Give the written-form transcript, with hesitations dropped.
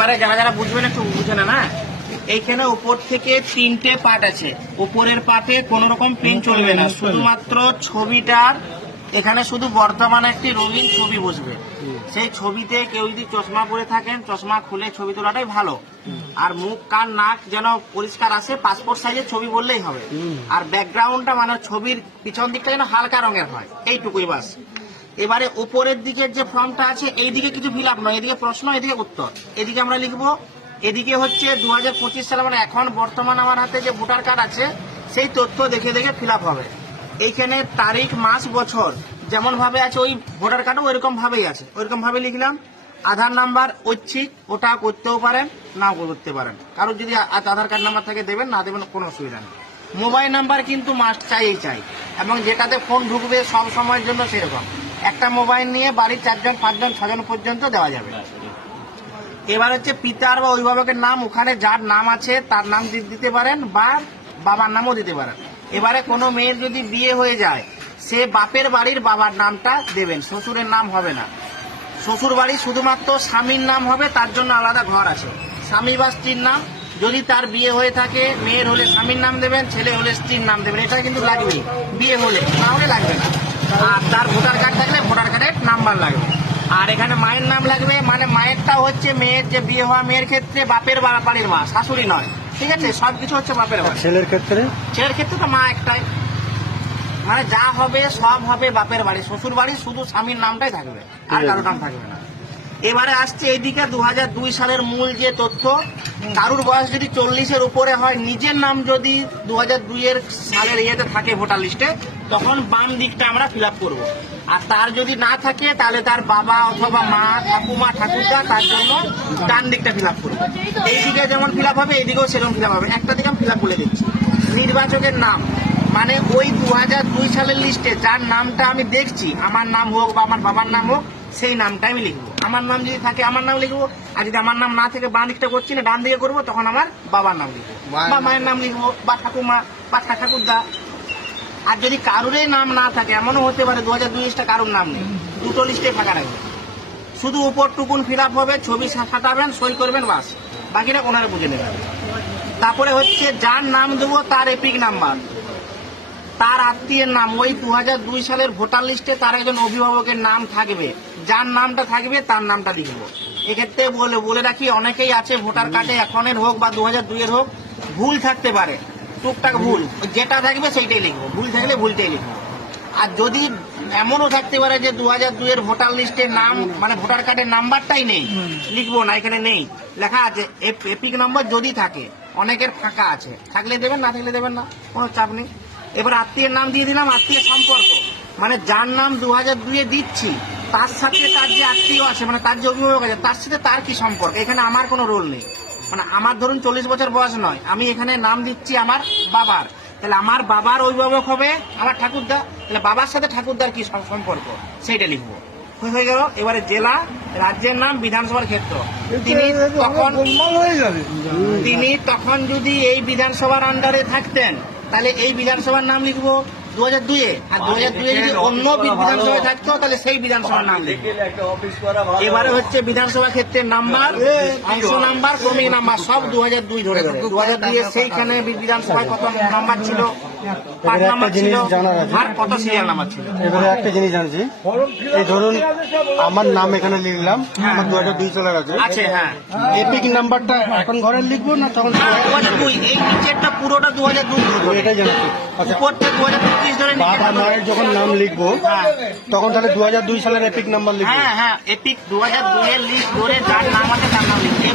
এবারে যারা যারা বুঝবেন একটু বুঝে না, না এইখানে উপর থেকে 3টে পার্ট আছে। উপরের পার্টে কোন রকম পেন চলবে না, শুধুমাত্র ছবিটার এখানে শুধু বর্তমানে একটি রঙিন ছবি বসবে। সেই ছবিতে কেউ যদি চশমা পরে থাকেন, চশমা খুলে ছবি তোলাটাই ভালো। আর মুখ কান নাক যেন পরিষ্কার আসে, পাসপোর্ট সাইজের ছবি বললেই হবে। আর ব্যাকগ্রাউন্ডটা মানে ছবির পিছন দিকটা যেন হালকা রঙের হয়, এইটুকুই বাস। এবারে উপরের দিকের যে ফর্মটা আছে, এইদিকে কিছু ফিল আপ নয়, এদিকে প্রশ্ন, এদিকে উত্তর। এদিকে আমরা লিখবো, এদিকে হচ্ছে 2025 সালে মানে এখন বর্তমান আমার হাতে যে ভোটার কার্ড আছে সেই তথ্য দেখে দেখে ফিল আপ হবে। এইখানে তারিখ মাস বছর যেমন ভাবে আছে ওই ভোটার কার্ডও ওইরকম ভাবেই আছে, ওইরকম ভাবে লিখলাম। আধার নাম্বার ঐচ্ছিক, ওটা করতেও পারেন নাও করতে পারেন। কারোর যদি আধার কার্ড নাম্বার থাকে দেবেন, না দেবেন কোনো অসুবিধা নেই। মোবাইল নাম্বার কিন্তু মাস্ট চাই, এবং যেটাতে ফোন ঢুকবে সব সময়ের জন্য সেরকম একটা মোবাইল নিয়ে বাড়ির 4জন 5জন 6জন পর্যন্ত দেওয়া যাবে। এবার হচ্ছে পিতার বা অভিভাবকের নাম, ওখানে যার নাম আছে তার নাম দিতে পারেন বা বাবার নামও দিতে পারেন। এবারে কোনো মেয়ের যদি বিয়ে হয়ে যায়, সে বাপের বাড়ির বাবার নামটা দেবেন, শ্বশুরের নাম হবে না। শ্বশুর বাড়ি শুধুমাত্র স্বামীর নাম হবে, তার জন্য আলাদা ঘর আছে। স্বামী বা স্ত্রীর নাম, যদি তার বিয়ে হয়ে থাকে মেয়ের হলে স্বামীর নাম দেবেন, ছেলে হলে স্ত্রীর নাম দেবেন। এটা কিন্তু লাগবে বিয়ে হলে, না হলে লাগবে না। আর তার ভোটার কার্ড থাকলে ভোটার কার্ডের নাম্বার লাগবে। আর এখানে মায়ের নাম লাগবে, মানে মায়েরটা হচ্ছে মেয়ের যে বিয়ে হওয়া মেয়ের ক্ষেত্রে বাপের বাড়ির মা, শাশুড়ি নয়, ঠিক আছে? সবকিছু হচ্ছে বাপের বাড়ি। ছেলের ক্ষেত্রে তো মা একটাই, মানে যা হবে সব হবে বাপের বাড়ি। শ্বশুর বাড়ি শুধু স্বামীর নামটাই থাকবে, আর কারোর নাম থাকবে না। এবারে আসছে এইদিকে 2002 সালের মূল যে তথ্য, কারুর বয়স যদি 40-এর উপরে হয়, নিজের নাম যদি 2002 সালের ইয়েতে থাকে ভোটার লিস্টে, তখন বাম দিকটা আমরা ফিল আপ করবো। আর তার যদি না থাকে তাহলে তার বাবা অথবা মা, ঠাকুমা, ঠাকুরদা, তার জন্য ডান দিকটা ফিল আপ করবো। এইদিকে যেমন ফিল আপ হবে, এইদিকেও সেরকম ফিল আপ হবে। একটা দিকে আমি ফিল আপ বলে দিচ্ছি। নির্বাচকের নাম, মানে ওই 2002 সালের লিস্টে যার নামটা আমি দেখছি, আমার নাম হোক বা আমার বাবার নাম হোক, সেই নামটা আমি লিখবো। আমার নাম যদি থাকে আমার নাম লিখবো, আর যদি আমার নাম না থেকে বাঁ দিকটা করছি না ডান দিকে করবো, তখন আমার বাবার নাম লিখবো বা মায়ের নাম লিখবো বা ঠাকুমা বা ঠাকুরদা। আর যদি কারোরই নাম না থাকে, এমনও হতে পারে 2002 কারোর নাম নেই, দুটো লিস্টে ফাঁকা রাখবে। শুধু উপর টুকুন ফিল আপ হবে, ছবি সাঁটাবেন, সই করবেন, বাস, বাকিটা ওনারা বুঝে নেবেন। তারপরে হচ্ছে যার নাম দেবো তার এপিক নাম্বার, তার আত্মীয়ের নাম, ওই 2002 সালের ভোটার লিস্টে তার একজন অভিভাবকের নাম থাকবে, যার নামটা থাকবে তার নামটা লিখবো। এক্ষেত্রে বলে রাখি, অনেকেই আছে ভোটার কার্ডে এখনের হোক বা 2002 হোক ভুল থাকতে পারে, টুকটাক ভুল, যেটা থাকবে সেইটাই লিখবো, ভুল থাকলে ভুলটাই লিখবো। আর যদি এমনও থাকতে পারে যে 2002 ভোটার লিস্টের নাম মানে ভোটার কার্ডের নাম্বারটাই নেই, লিখবো না, এখানে নেই, লেখা আছে এপিক নম্বর যদি থাকে। অনেকের ফাঁকা আছে, থাকলে দেবেন, না থাকলে দেবেন না, কোনো চাপ নেই। এবার আত্মীয়ের নাম দিয়ে দিলাম। আত্মীয় সম্পর্ক, মানে যার নাম 2002 দিচ্ছি তার সাথে তার যে আত্মীয় আছে, মানে তার যে অভিভাবক আছে, তার সাথে তার কি সম্পর্ক, এখানে আমার কোনো রোল নেই। মানে আমার ধরুন 40 বছর বয়স নয়, আমি এখানে নাম দিচ্ছি আমার বাবার, তাহলে আমার বাবার অভিভাবক হবে আমার ঠাকুরদা, তাহলে বাবার সাথে ঠাকুরদার কি সম্পর্ক সেইটা লিখবো। হয়ে গেল। এবারে জেলা, রাজ্যের নাম, বিধানসভার ক্ষেত্র। তিনি তখন যদি এই বিধানসভার আন্ডারে থাকতেন, তাহলে এই বিধানসভার নাম লিখবো 2002, আর 2002 যদি অন্য বিধানসভায় থাকতো তাহলে সেই বিধানসভার নাম লিখবো। এবারে হচ্ছে বিধানসভা ক্ষেত্রের নাম্বার, অংশ নাম্বার, ক্রমিক নাম্বার সব 2002 ধরে দেবে। 2002 সেইখানে বিধানসভায় কত নাম্বার ছিল, 5 নাম্বার ছিল, আর কত সিরিয়াল নাম্বার ছিল। এবারে একটা জিনিস জানছি, এই ধরুন আমার নাম এখানে লিখলাম, আমার 2002 চলে গেছে, আছে হ্যাঁ, এপিক নাম্বারটা এখন ঘরে লিখবো না তখন? 2002, এই নিচেরটা পুরোটা 2002, এটাই জানছি। আচ্ছা, উপরটা 2025 ধরে বাবা মায়ের যখন নাম লিখবো তখন তাহলে 2002 সালের এপিক নাম্বার লিখবো? হ্যাঁ, এপিক 2002 লিস্ট ধরে যার নাম আছে তার নাম লিখবো।